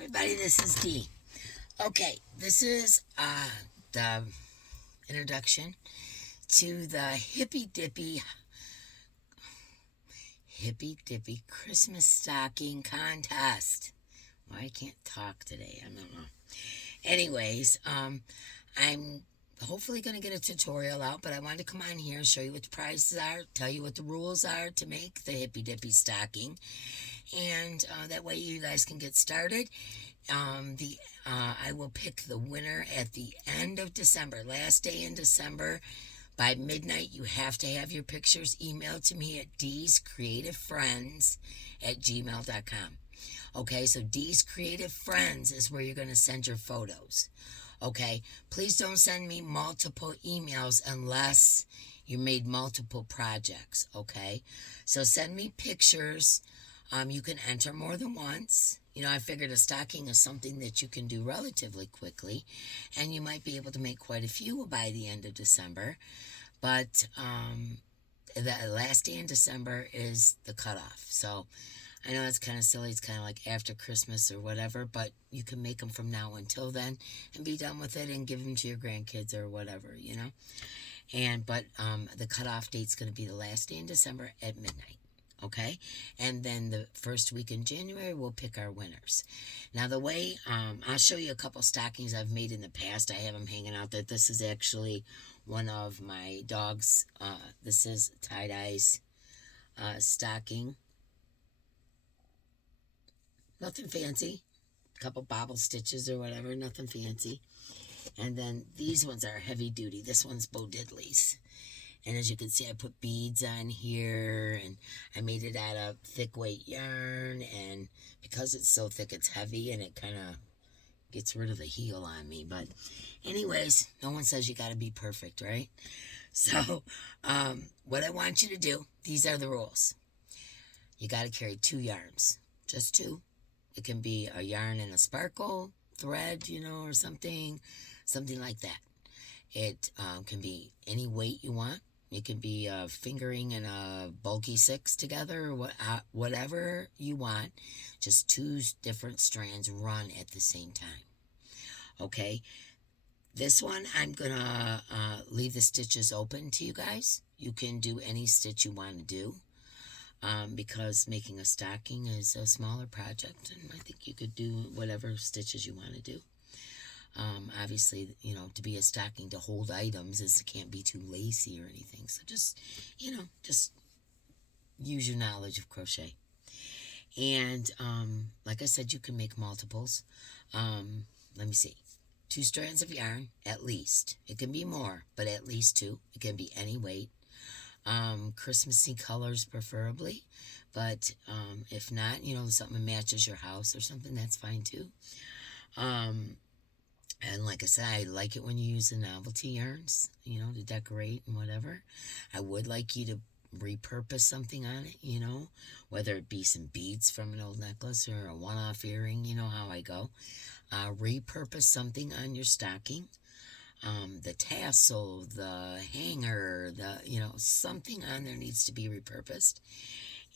everybody, this is Dee. Okay, this is the introduction to the Hippie Dippy Christmas stocking contest. Well, I can't talk today, I don't know. Anyways, I'm hopefully going to get a tutorial out, but I wanted to come on here and show you what the prizes are, tell you what the rules are to make the Hippie Dippy stocking, and that way you guys can get started. I will pick the winner at the end of December, last day in December. By midnight, you have to have your pictures emailed to me at deescreativefriends@gmail.com. Okay, so Dee's Creative Friends is where you're going to send your photos. Okay, please don't send me multiple emails unless you made multiple projects. Okay, so send me pictures. You can enter more than once. You know, I figured a stocking is something that you can do relatively quickly, and you might be able to make quite a few by the end of December. But the last day in December is the cutoff. So I know it's kind of silly. It's kind of like after Christmas or whatever, but you can make them from now until then and be done with it and give them to your grandkids or whatever, you know. But the cutoff date's going to be the last day in December at midnight. Okay, and then the first week in January we'll pick our winners. Now the way I'll show you a couple stockings I've made in the past. I have them hanging out there. This is actually one of my dogs. This is tie-dye's stocking. Nothing fancy. A couple bobble stitches or whatever. Nothing fancy. And then these ones are heavy duty. This one's Bo Diddley's. And as you can see, I put beads on here, and I made it out of thick weight yarn, and because it's so thick, it's heavy, and it kind of gets rid of the heel on me. But anyways, no one says you got to be perfect, right? So what I want you to do, these are the rules. You got to carry 2 yarns, just 2. It can be a yarn and a sparkle thread, you know, or something like that. It can be any weight you want. It can be a fingering and a bulky 6 together, or whatever you want. Just 2 different strands run at the same time. Okay, this one I'm gonna leave the stitches open to you guys. You can do any stitch you want to do, because making a stocking is a smaller project, and I think you could do whatever stitches you want to do. Obviously, you know, to be a stocking to hold items, it can't be too lacy or anything. So just, you know, just use your knowledge of crochet. And like I said, you can make multiples. Let me see. 2 strands of yarn, at least. It can be more, but at least 2. It can be any weight. Christmassy colors preferably. But if not, you know, something that matches your house or something, that's fine too. And like I said, I like it when you use the novelty yarns, you know, to decorate and whatever. I would like you to repurpose something on it, you know, whether it be some beads from an old necklace or a one-off earring, you know how I go. Repurpose something on your stocking. The tassel, the hanger, you know, something on there needs to be repurposed.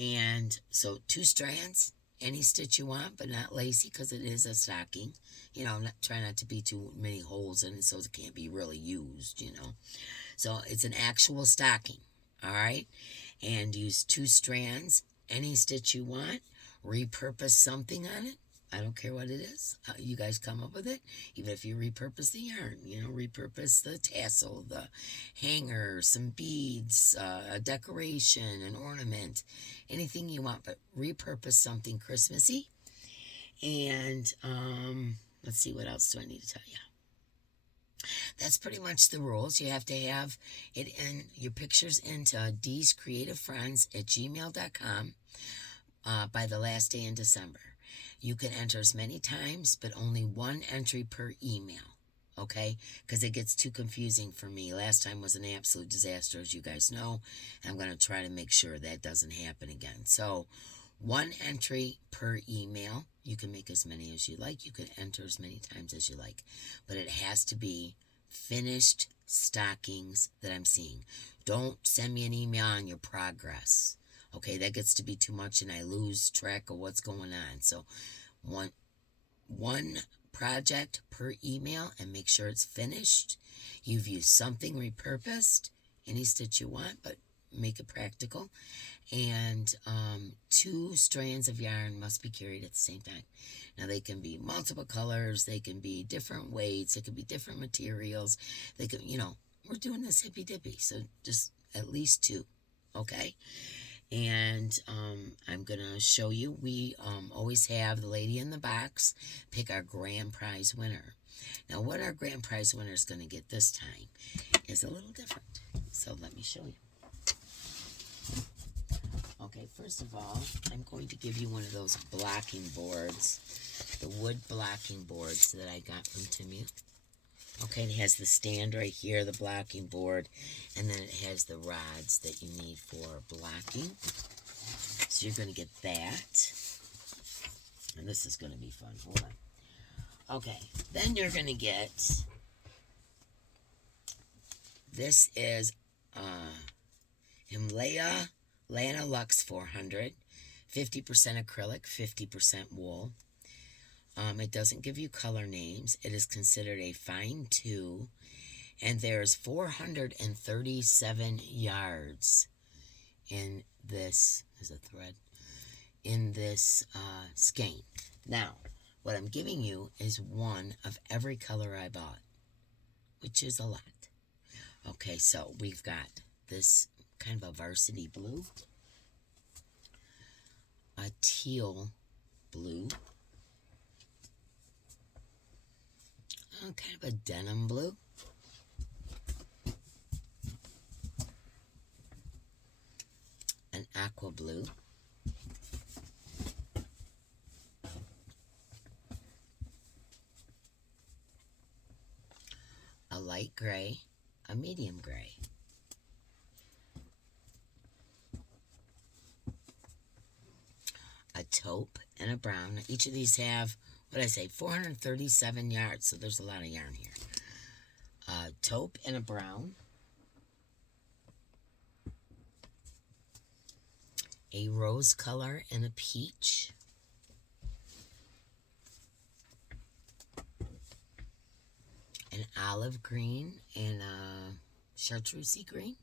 And so 2 strands. Any stitch you want, but not lacy, because it is a stocking. You know, try not to be too many holes in it so it can't be really used, you know. So it's an actual stocking, all right? And use 2 strands, any stitch you want. Repurpose something on it. I don't care what it is. You guys come up with it. Even if you repurpose the yarn, you know, repurpose the tassel, the hanger, some beads, a decoration, an ornament, anything you want, but repurpose something Christmassy. And let's see, what else do I need to tell you? That's pretty much the rules. You have to have it in your pictures into deescreativefriends@gmail.com by the last day in December. You can enter as many times, but only 1 entry per email, okay? Because it gets too confusing for me. Last time was an absolute disaster, as you guys know. And I'm going to try to make sure that doesn't happen again. So 1 entry per email. You can make as many as you like. You can enter as many times as you like. But it has to be finished stockings that I'm seeing. Don't send me an email on your progress. Okay, that gets to be too much and I lose track of what's going on. So one project per email and make sure it's finished. You've used something repurposed, any stitch you want, but make it practical. And 2 strands of yarn must be carried at the same time. Now, they can be multiple colors, they can be different weights, it can be different materials. They can, you know, we're doing this hippy dippy, so just at least 2, okay? And I'm going to show you, we always have the lady in the box pick our grand prize winner. Now, what our grand prize winner is going to get this time is a little different. So let me show you. Okay, first of all, I'm going to give you one of those blocking boards, the wood blocking boards that I got from Timmy. Okay, it has the stand right here, the blocking board, and then it has the rods that you need for blocking. So you're going to get that. And this is going to be fun. Hold on. Okay, then you're going to get, this is Himalaya Lana Lux 400, 50% acrylic, 50% wool. It doesn't give you color names. It is considered a fine 2, and there's 437 yards in this, there's a thread, in this skein. Now, what I'm giving you is one of every color I bought, which is a lot. Okay, so we've got this kind of a varsity blue, a teal blue, kind of a denim blue, an aqua blue, a light gray, a medium gray, a taupe, and a brown. Each of these have, what did I say, 437 yards, so there's a lot of yarn here. Taupe and a brown, a rose color and a peach, an olive green and a chartreuse green,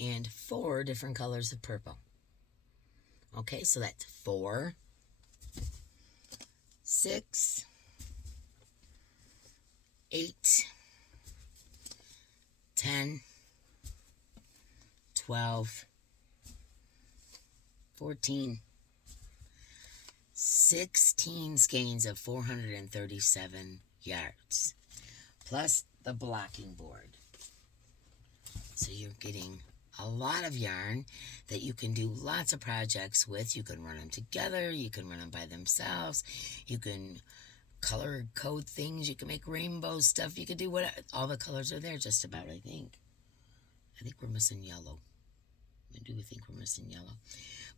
and 4 different colors of purple. Okay, so that's 4, 6, 8, 10, 12, 14, 16 skeins of 437 yards, plus the blocking board. So you're getting a lot of yarn that you can do lots of projects with. You can run them together, you can run them by themselves, you can color code things, you can make rainbow stuff, you can do what, all the colors are there just about, I think. I think we're missing yellow. I do think we're missing yellow.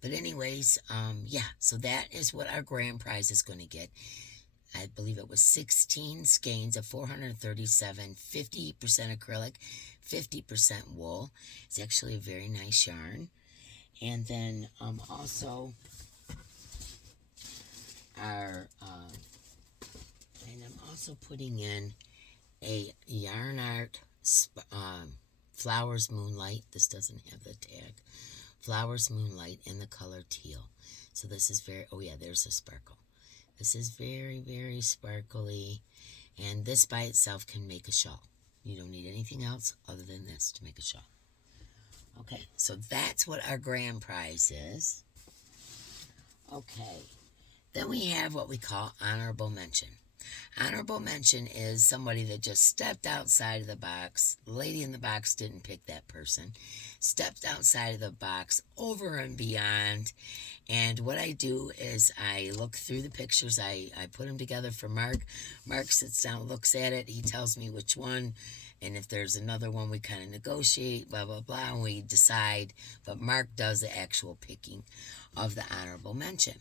But anyways, yeah, so that is what our grand prize is going to get. I believe it was 16 skeins of 437, 50% acrylic, 50% wool. It's actually a very nice yarn. And then also our, and I'm also putting in a Yarn Art Flowers Moonlight. This doesn't have the tag. Flowers Moonlight in the color teal. So this is very, oh yeah, there's a sparkle. This is very, very sparkly, and this by itself can make a shawl. You don't need anything else other than this to make a shawl. Okay, so that's what our grand prize is. Okay, then we have what we call honorable mention. Honorable mention is somebody that just stepped outside of the box. The lady in the box didn't pick that person. Stepped outside of the box, over and beyond. And what I do is I look through the pictures. I put them together for Mark. Mark sits down, looks at it. He tells me which one. And if there's another one, we kind of negotiate, blah, blah, blah, and we decide. But Mark does the actual picking of the honorable mention.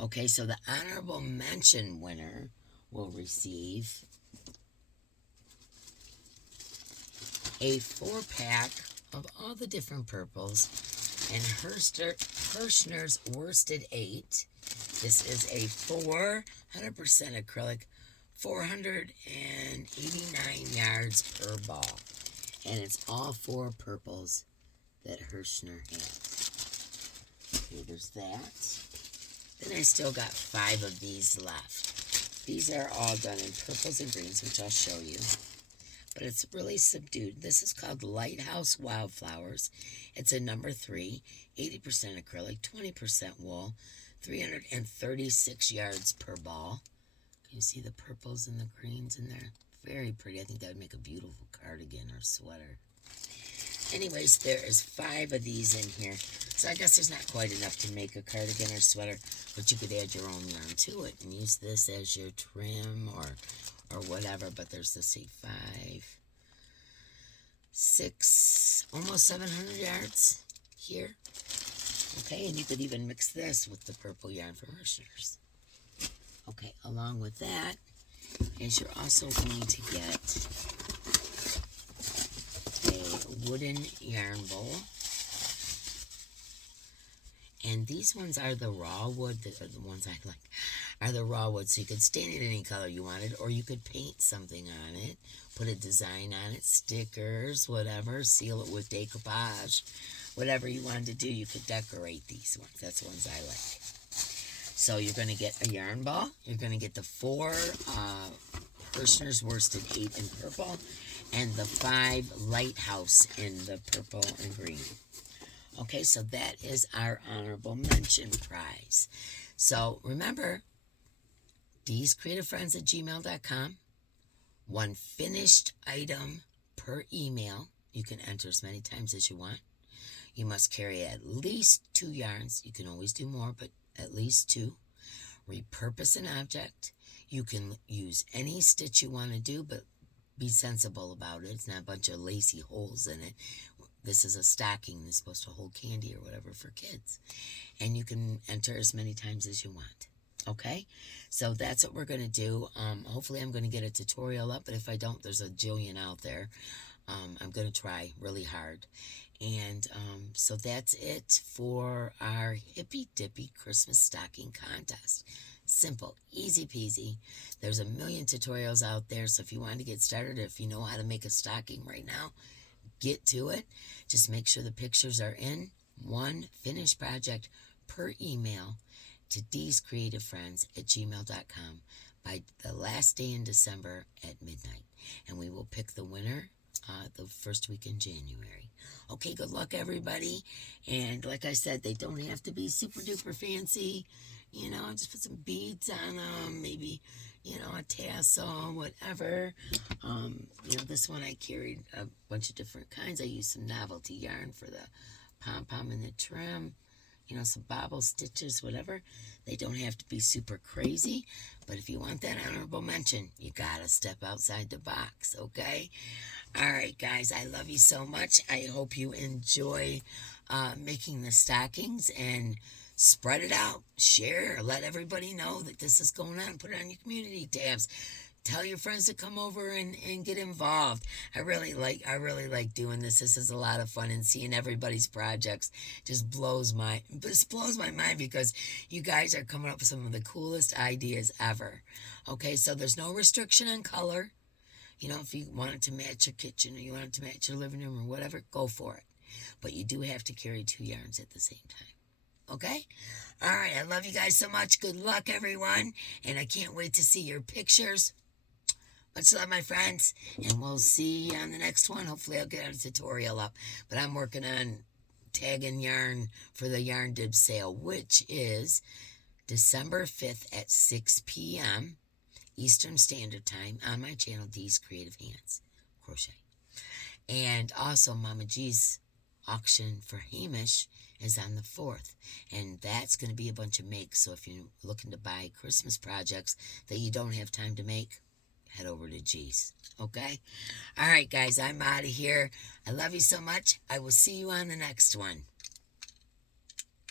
Okay, so the honorable mention winner will receive a 4-pack of all the different purples. And Hirschner's Worsted 8. This is a 400% acrylic, 489 yards per ball. And it's all 4 purples that Hirschner has. Okay, there's that. Then I still got 5 of these left. These are all done in purples and greens, which I'll show you. But it's really subdued. This is called Lighthouse Wildflowers. It's a number 3, 80% acrylic, 20% wool, 336 yards per ball. Can you see the purples and the greens in there? Very pretty. I think that would make a beautiful cardigan or sweater. Anyways, there is 5 of these in here. So I guess there's not quite enough to make a cardigan or sweater, but you could add your own yarn to it and use this as your trim or whatever. But there's this 5, 6, almost 700 yards here. Okay, and you could even mix this with the purple yarn from Hirschner's. Okay, along with that is you're also going to get a wooden yarn bowl. And these ones are the raw wood, that are the ones I like, are the raw wood. So you could stain it any color you wanted, or you could paint something on it, put a design on it, stickers, whatever, seal it with decoupage. Whatever you wanted to do, you could decorate these ones. That's the ones I like. So you're going to get a yarn ball. You're going to get the 4 Hirschner's Worsted 8 in purple, and the 5 Lighthouse in the purple and green. Okay, so that is our honorable mention prize. So remember, deescreativefriends@gmail.com. 1 finished item per email. You can enter as many times as you want. You must carry at least 2 yarns. You can always do more, but at least 2. Repurpose an object. You can use any stitch you want to do, but be sensible about it. It's not a bunch of lacy holes in it. This is a stocking that's supposed to hold candy or whatever for kids. And you can enter as many times as you want. Okay? So that's what we're going to do. Hopefully I'm going to get a tutorial up, but if I don't, there's a jillion out there. I'm going to try really hard. And so that's it for our Hippie Dippy Christmas Stocking Contest. Simple, easy peasy. There's a million tutorials out there, so if you want to get started, if you know how to make a stocking right now, get to it. Just make sure the pictures are in. 1 finished project per email to deescreativefriends@gmail.com by the last day in December at midnight. And we will pick the winner the first week in January. Okay, good luck, everybody. And like I said, they don't have to be super duper fancy. You know, just put some beads on them, maybe, you know, a tassel, whatever. You know, this one I carried a bunch of different kinds. I used some novelty yarn for the pom-pom and the trim. You know, some bobble stitches, whatever. They don't have to be super crazy, but if you want that honorable mention, you gotta step outside the box, okay? All right, guys, I love you so much. I hope you enjoy making the stockings, and spread it out. Share, let everybody know that this is going on. Put it on your community tabs. Tell your friends to come over and get involved. I really like doing this. This is a lot of fun, and seeing everybody's projects just blows my mind, because you guys are coming up with some of the coolest ideas ever. Okay, so there's no restriction on color. You know, if you want it to match your kitchen, or you want it to match your living room, or whatever, go for it. But you do have to carry 2 yarns at the same time. Okay? All right, I love you guys so much. Good luck, everyone. And I can't wait to see your pictures. Much love, my friends. And we'll see you on the next one. Hopefully I'll get a tutorial up. But I'm working on tagging yarn for the Yarn Dib sale, which is December 5th at 6 p.m. Eastern Standard Time on my channel, Dee's Creative Hands Crochet. And also Mama G's auction for Hamish is on the 4th, and that's going to be a bunch of makes. So if you're looking to buy Christmas projects that you don't have time to make, head over to G's. Okay? All right, guys, I'm out of here. I love you so much. I will see you on the next one.